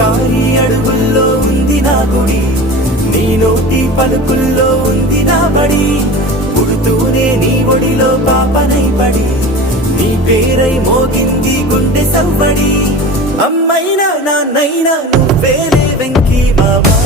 కారి అడుగుల్లో ఉంది నా గుడి, నీ నోటి పలుకుల్లో ఉంది నా బడి. పుడుతూనే నీ ఒడిలో పాపనై పడి, నీ పేరై మోగింది గుండె సవ్వడి. అమ్మైనా నాన్నైనా నువ్వేలే వెంకీ మామా.